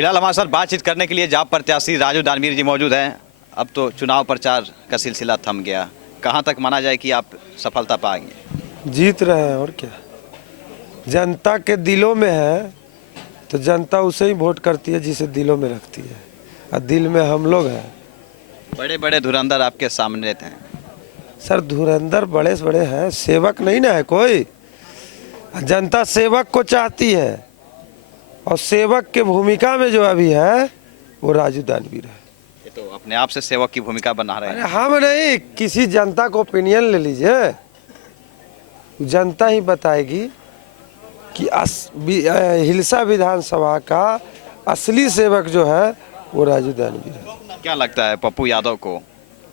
फिलहाल हमारे साथ बातचीत करने के लिए जाप प्रत्याशी राजू दानवीर जी मौजूद हैं। अब तो चुनाव प्रचार का सिलसिला थम गया, कहां तक माना जाए कि आप सफलता पाएंगे? जीत रहे हैं और क्या। जनता के दिलों में है तो जनता उसे ही वोट करती है जिसे दिलों में रखती है, और दिल में हम लोग हैं। बड़े बड़े धुरंधर आपके सामने थे। सर धुरंधर बड़े से बड़े हैं, सेवक नहीं ना है कोई। जनता सेवक को चाहती है और सेवक के भूमिका में जो अभी है वो राजू दानवीर है। ये तो अपने आप से सेवक की भूमिका बना रहे अरे हैं। हम नहीं, किसी जनता को ओपिनियन ले लीजिए, जनता ही बताएगी कि हिलसा विधानसभा का असली सेवक जो है वो राजू दानवीर है। क्या लगता है पप्पू यादव को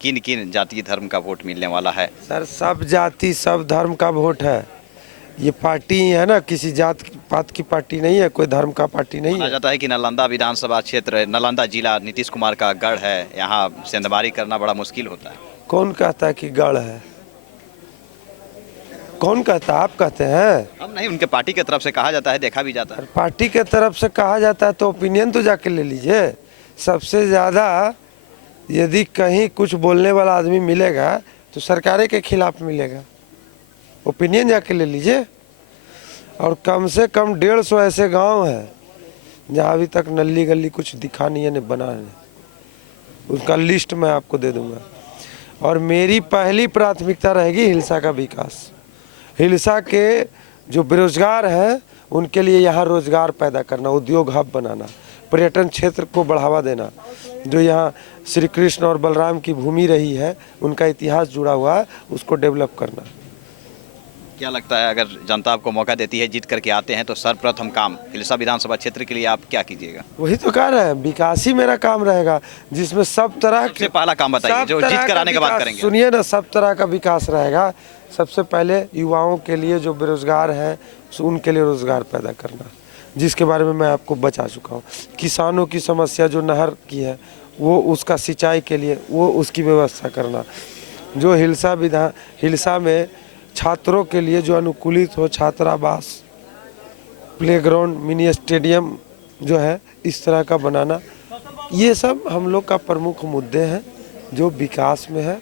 किन किन जाति धर्म का वोट मिलने वाला है? सर सब जाति सब धर्म का वोट है। ये पार्टी है ना, किसी जात पात की पार्टी नहीं है, कोई धर्म का पार्टी नहीं माना है। जाता है कि नालंदा विधानसभा क्षेत्र, नालंदा जिला नीतीश कुमार का गढ़ है, यहाँ सेंधमारी करना बड़ा मुश्किल होता है। कौन कहता है कि गढ़ है? कौन कहता है? आप कहते हैं? हम नहीं, उनके पार्टी की तरफ से कहा जाता है, देखा भी जाता है। पार्टी के तरफ से कहा जाता है तो ओपिनियन तो जाके ले लीजिए। सबसे ज़्यादा यदि कहीं कुछ बोलने वाला आदमी मिलेगा तो सरकारें के खिलाफ मिलेगा। ओपिनियन जाके ले लीजिए। और कम से कम 150 ऐसे गांव हैं जहां अभी तक नली गली कुछ दिखा नहीं है, न बना है। उसका लिस्ट मैं आपको दे दूंगा। और मेरी पहली प्राथमिकता रहेगी हिलसा का विकास। हिलसा के जो बेरोजगार हैं उनके लिए यहाँ रोजगार पैदा करना, उद्योग हब बनाना, पर्यटन क्षेत्र को बढ़ावा देना। जो यहाँ श्री कृष्ण और बलराम की भूमि रही है, उनका इतिहास जुड़ा हुआ है, उसको डेवलप करना। क्या लगता है अगर जनता आपको मौका देती है, जीत करके आते हैं, तो सर्वप्रथम काम हिलसा विधानसभा क्षेत्र के लिए आप क्या कीजिएगा? वही तो कह रहे हैं, विकास ही मेरा काम रहेगा, जिसमें सब तरह सबसे पहला काम बताइए जो जीत कर आने के बाद करेंगे। सुनिए ना, सब तरह का विकास रहेगा। सबसे पहले युवाओं के लिए जो बेरोजगार हैं उनके लिए रोजगार पैदा करना, जिसके बारे में मैं आपको बता चुका हूँ। किसानों की समस्या जो नहर की है वो उसका सिंचाई के लिए वो उसकी व्यवस्था करना। जो हिलसा में छात्रों के लिए जो अनुकूलित हो, छात्रावास, प्लेग्राउंड, मिनी स्टेडियम जो है इस तरह का बनाना, ये सब हम लोग का प्रमुख मुद्दे हैं जो विकास में है।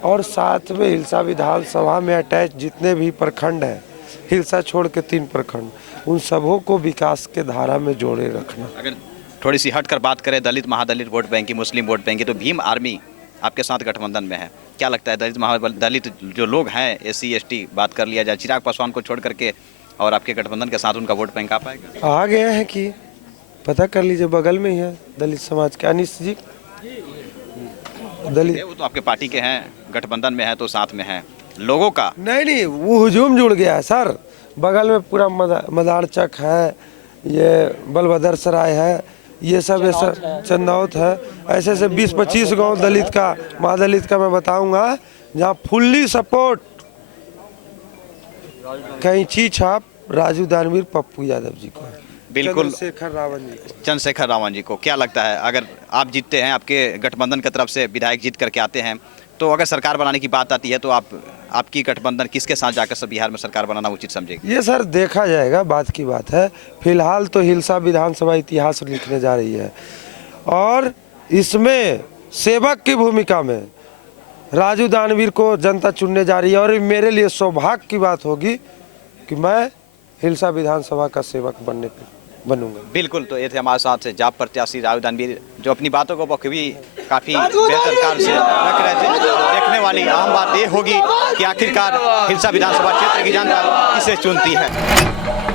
और साथ में हिलसा विधानसभा में अटैच जितने भी प्रखंड हैं, हिलसा छोड़ के 3 प्रखंड, उन सबों को विकास के धारा में जोड़े रखना। अगर थोड़ी सी हटकर बात करें दलित महादलित वोट बैंक की, मुस्लिम वोट बैंक की, तो भीम आर्मी आपके साथ गठबंधन में है। क्या लगता है दलित जो लोग हैं, SC ST बात कर लिया जाए, चिराग पासवान को छोड़ करके, और आपके गठबंधन के साथ उनका वोट बैंक आ पाएगा? आ गए हैं कि पता कर लीजिए, बगल में ही है दलित समाज के अनिश जी दलित। वो तो आपके पार्टी के हैं, गठबंधन में है तो साथ में है लोगों का। नहीं, वो हुजूम जुड़ गया है सर। बगल में पूरा मदारचक है, ये बलभद्र सराय है, ये सब चंदौत है। ऐसे 20-25 गांव दलित का, महादलित का मैं बताऊंगा जहां फुल्ली सपोर्ट कैंची छाप राजू दानवीर पप्पू यादव जी को है। बिल्कुल, चंद्रशेखर रावण जी को। क्या लगता है अगर आप जीतते हैं, आपके गठबंधन की तरफ से विधायक जीत करके आते हैं, तो अगर सरकार बनाने की बात आती है तो आपकी गठबंधन किसके साथ जाकर सब बिहार में सरकार बनाना उचित समझेगी? ये सर देखा जाएगा, बात की बात है। फिलहाल तो हिलसा विधानसभा इतिहास लिखने जा रही है और इसमें सेवक की भूमिका में राजू दानवीर को जनता चुनने जा रही है। और मेरे लिए सौभाग्य की बात होगी कि मैं हिलसा विधानसभा का सेवक बनूंगा। बिल्कुल, तो ये थे हमारे साथ से जाप प्रत्याशी राजू दानवीर, जो अपनी बातों को बखूबी काफ़ी बेहतर कार से रख रहे थे। देखने वाली अहम बात ये होगी कि आखिरकार हिलसा विधानसभा क्षेत्र की जनता किसे चुनती है।